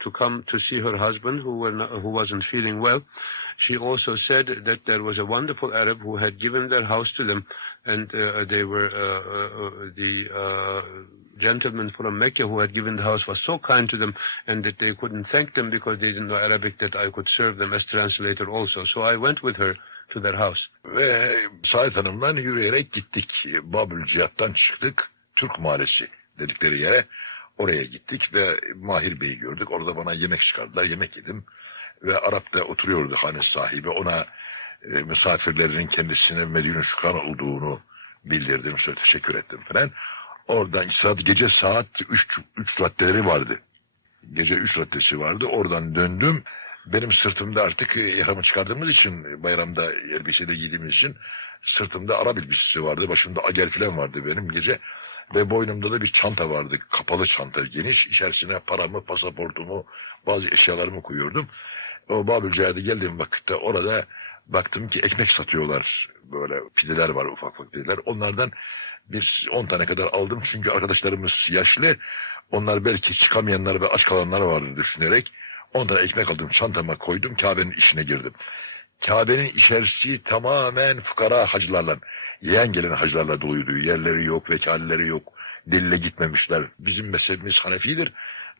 to come to see her husband who wasn't feeling well, she also said that there was a wonderful Arab who had given their house to them, and they were the gentleman from Mecca who had given the house was so kind to them, and that they couldn't thank them because they didn't know Arabic, that I could serve them as translator also. So I went with her to their house. Ve Saadet Hanım'la yürüyerek gittik. Babül Cihat'tan çıktık. Türk Mahallesi dedikleri yere. Oraya gittik ve Mahir Bey'i gördük. Orada bana yemek çıkardılar. Yemek yedim. Ve Arap da oturuyordu hane sahibi. Ona misafirlerinin kendisine Medine Şükran olduğunu bildirdim. Sonra teşekkür ettim falan. Oradan gece saat 3 raddeleri vardı. Gece 3 raddesi vardı. Oradan döndüm. Benim sırtımda artık ihramı çıkardığımız için, bayramda elbiseyle giydiğimiz için sırtımda Arap elbisesi vardı. Başımda ager falan vardı benim gece. Ve boynumda da bir çanta vardı. Kapalı çanta, geniş. İçerisine paramı, pasaportumu, bazı eşyalarımı koyuyordum. O Babülca'ya geldiğim vakitte orada baktım ki ekmek satıyorlar. Böyle pideler var, ufak ufak pideler. Onlardan 10 tane kadar aldım. Çünkü arkadaşlarımız yaşlı. Onlar belki çıkamayanlar ve aç kalanlar vardı düşünerek. 10 tane ekmek aldım, çantama koydum, Kabe'nin içine girdim. Kabe'nin içerisi tamamen fukara hacılarla, yeğen gelen hacılarla doluydu. Yerleri yok, vekaleleri yok, delile gitmemişler. Bizim mezhebimiz Hanefidir.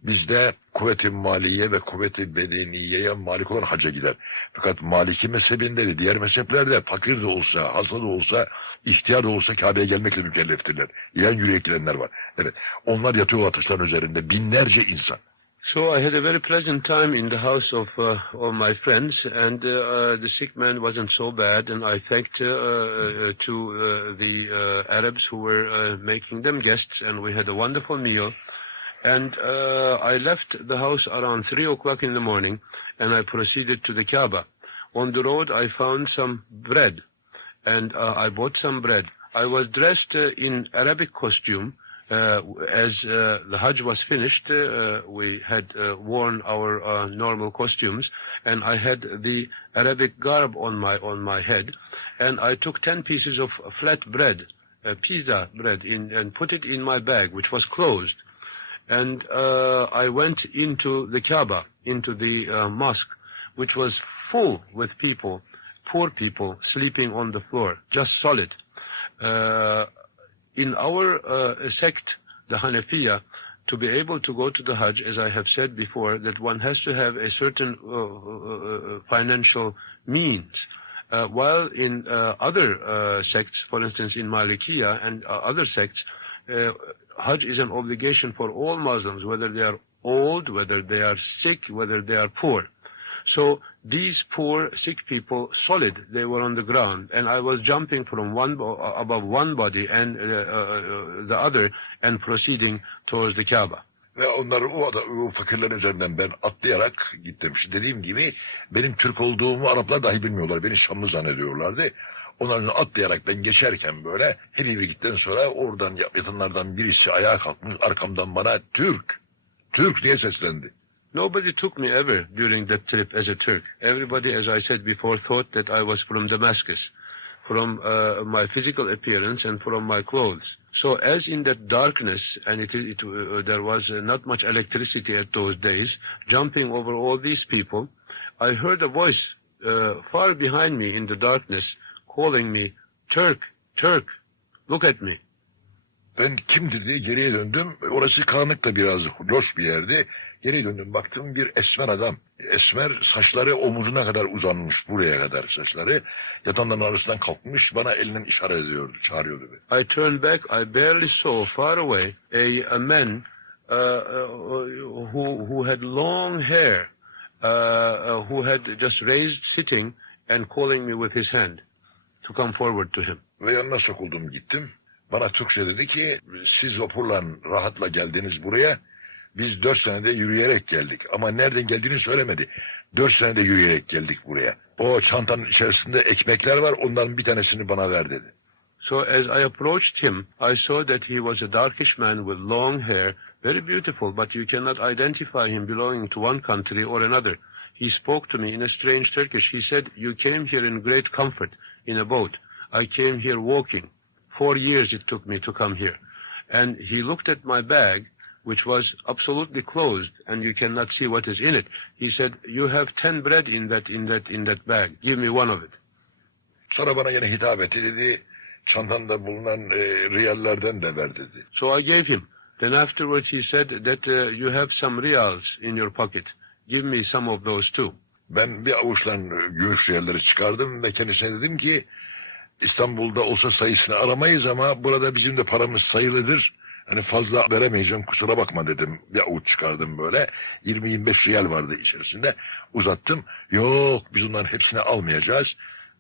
Bizde kuvvet-i maliye ve kuvvet-i bedeniyeye malik olan hacca gider. Fakat Maliki mezhebinde de diğer mezheplerde fakir de olsa, hasta da olsa, ihtiyar da olsa Kabe'ye gelmekle mükelleftirler. Yeğen yürüyerek gidenler var. Evet, onlar yatıyorlar taşların üzerinde, binlerce insan. So I had a very pleasant time in the house of all my friends, and the sick man wasn't so bad, and I thanked the Arabs who were making them guests, and we had a wonderful meal. And I left the house around 3 o'clock in the morning, and I proceeded to the Kaaba. On the road I found some bread, and I bought some bread. I was dressed in Arabic costume. As the Hajj was finished, we had worn our normal costumes, and I had the Arabic garb on my head, and I took 10 pieces of flat bread, pizza bread, and put it in my bag, which was closed, and I went into the Kaaba, into the mosque, which was full with people, poor people sleeping on the floor, just solid. In our sect, the Hanafiya, to be able to go to the Hajj, as I have said before, that one has to have a certain financial means. While in other sects, for instance in Malikiya and other sects, Hajj is an obligation for all Muslims, whether they are old, whether they are sick, whether they are poor. So these poor, sick people, solid, they were on the ground, and I was jumping from above one body and the other, and proceeding towards the Kaaba. Ve onları o fakirlerin üzerinden ben atlayarak gittim. İşte dediğim gibi benim Türk olduğumu Araplar dahi bilmiyorlar. Beni Şamlı zannediyorlardı. Onların atlayarak ben geçerken böyle her yere gittikten sonra oradan yatanlardan birisi ayağa kalkmış arkamdan bana Türk diye seslendi. Nobody took me ever during that trip as a Turk. Everybody, as I said before, thought that I was from Damascus, from my physical appearance and from my clothes. So as in that darkness, and there was not much electricity at those days, jumping over all these people, I heard a voice far behind me in the darkness calling me, Turk, Turk, look at me. Ben kimdir diye geriye döndüm. Orası karanlık da biraz loş bir yerdi. Geriye döndüm baktım bir esmer adam. Esmer saçları omuzuna kadar uzanmış buraya kadar saçları. Yatanların arasından kalkmış bana elinden işaret ediyordu, çağırıyordu beni. I turned back, I barely saw far away a man who had long hair, who had just raised sitting and calling me with his hand to come forward to him. Ve yanına sokuldum gittim. Bana Türkçe dedi ki siz vapurla rahatla geldiniz buraya. Biz 4 senede yürüyerek geldik. Ama nereden geldiğini söylemedi. 4 senede yürüyerek geldik buraya. O çantanın içerisinde ekmekler var. Onların bir tanesini bana ver dedi. So as I approached him, I saw that he was a darkish man with long hair, very beautiful, but you cannot identify him belonging to one country or another. He spoke to me in a strange Turkish. He said, you came here in great comfort in a boat. I came here walking. 4 years it took me to come here. And he looked at my bag, which was absolutely closed, and you cannot see what is in it. He said, you have 10 bread in that bag. Give me one of it. Sonra bana yine hitap etti dedi. Çantanda bulunan riyallerden de ver dedi. So I gave him. Then afterwards he said that you have some reals in your pocket. Give me some of those too. Ben bir avuçla gümüş riyalleri çıkardım ve kendisine dedim ki İstanbul'da olsa sayısını aramayız ama burada bizim de paramız sayılıdır. Hani fazla veremeyeceğim kusura bakma dedim. Bir avuç çıkardım böyle. 20-25 riyal vardı içerisinde. Uzattım. Yok biz onların hepsini almayacağız.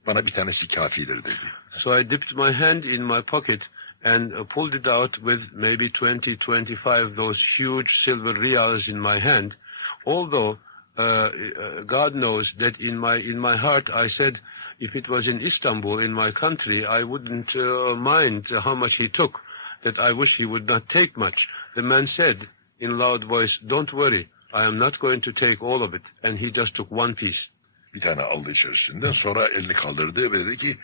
Bana bir tanesi kafidir dedi. So I dipped my hand in my pocket and pulled it out with maybe 20-25 those huge silver reals in my hand. Although God knows that in my heart I said, if it was in Istanbul, in my country, I wouldn't mind how much he took, that I wish he would not take much. The man said in loud voice, don't worry, I am not going to take all of it. And he just took one piece. Bir tane aldı içerisinden sonra elini kaldırdı ve dedi ki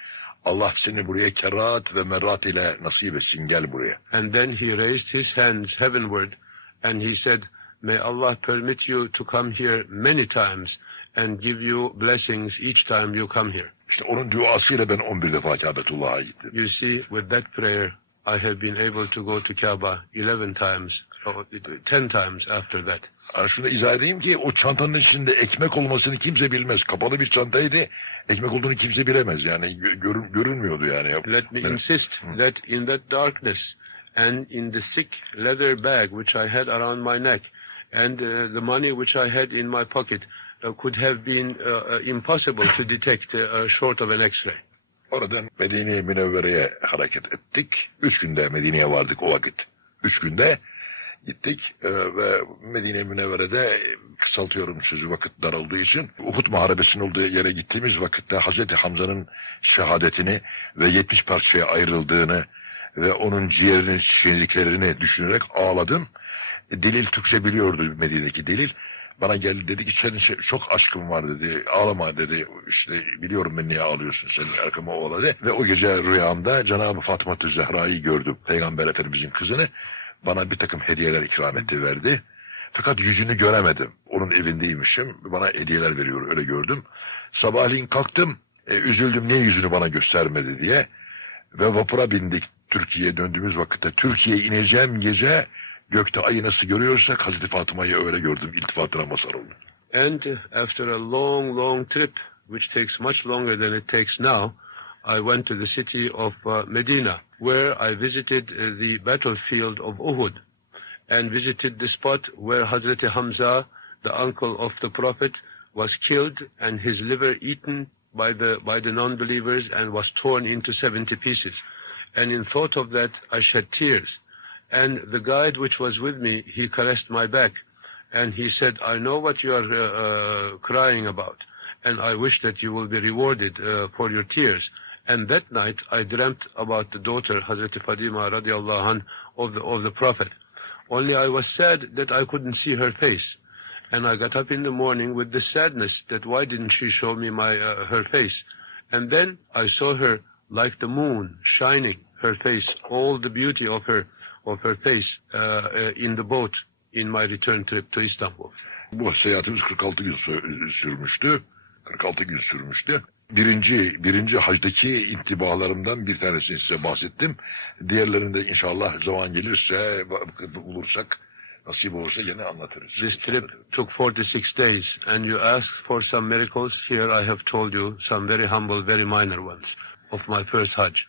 Allah seni buraya kerat ve merat ile nasip etsin gel buraya. And then he raised his hands heavenward and he said, may Allah permit you to come here many times and give you blessings each time you come here. İşte onun duasıyla ben 11 defa Kâbetullah'a gittim. You see, with that prayer, I have been able to go to Kaaba 11 times, or 10 times after that. Şunu izah edeyim ki o çantanın içinde ekmek olmasını kimse bilmez. Kapalı bir çantaydı. Ekmek olduğunu kimse bilemez. Yani görünmüyordu yani. Let me insist that in that darkness and in the thick leather bag which I had around my neck and the money which I had in my pocket could have been impossible to detect short of an X-ray. Oradan Medine-i Münevvere'ye hareket ettik. 3 günde Medine'ye vardık o vakit. 3 günde gittik ve Medine-i Münevvere'de kısaltıyorum sözü vakit dar olduğu için Uhud Muharebesi'nin olduğu yere gittiğimiz vakitte Hazreti Hamza'nın şehadetini ve 70 parçaya ayrıldığını ve onun ciğerinin şişirdiklerini düşünerek ağladım. Delil Türkçe biliyordu Medine'deki delil. Bana geldi dedi ki senin çok aşkın var dedi. Ağlama dedi. İşte biliyorum ben niye ağlıyorsun senin arkama oğladı. Ve o gece rüyamda Cenab-ı Fatıma-tü Zehra'yı gördüm. Peygamber Efendimizin kızını. Bana bir takım hediyeler ikram etti verdi. Fakat yüzünü göremedim. Onun evindeymişim. Bana hediyeler veriyor öyle gördüm. Sabahleyin kalktım. Üzüldüm niye yüzünü bana göstermedi diye. Ve vapura bindik Türkiye'ye döndüğümüz vakitte. Türkiye'ye ineceğim gece gökte ayı nasıl görüyorsak Hazreti Fatıma'yı öyle gördüm. İltifatına mazhar oldum. And after a long, long trip, which takes much longer than it takes now, I went to the city of Medina, where I visited the battlefield of Uhud, and visited the spot where Hazreti Hamza, the uncle of the Prophet, was killed and his liver eaten by the non-believers and was torn into 70 pieces. And in thought of that, I shed tears. And the guide which was with me, he caressed my back. And he said, I know what you are crying about. And I wish that you will be rewarded for your tears. And that night, I dreamt about the daughter, Hazret-i Fatıma'yı radiallahu anh, of the Prophet. Only I was sad that I couldn't see her face. And I got up in the morning with the sadness that why didn't she show me her face? And then I saw her like the moon, shining, her face, all the beauty of her face in the boat in my return trip to Istanbul. Bu seyahatimiz 46 gün sürmüştü. 46 gün sürmüştü. Birinci hacdaki intibalarımdan bir tanesini size bahsettim. Diğerlerini de inşallah zaman gelirse, bulursak, nasip olursa yine anlatırız. This trip took 46 days, and you asked for some miracles. Here I have told you some very humble, very minor ones of my first Hajj.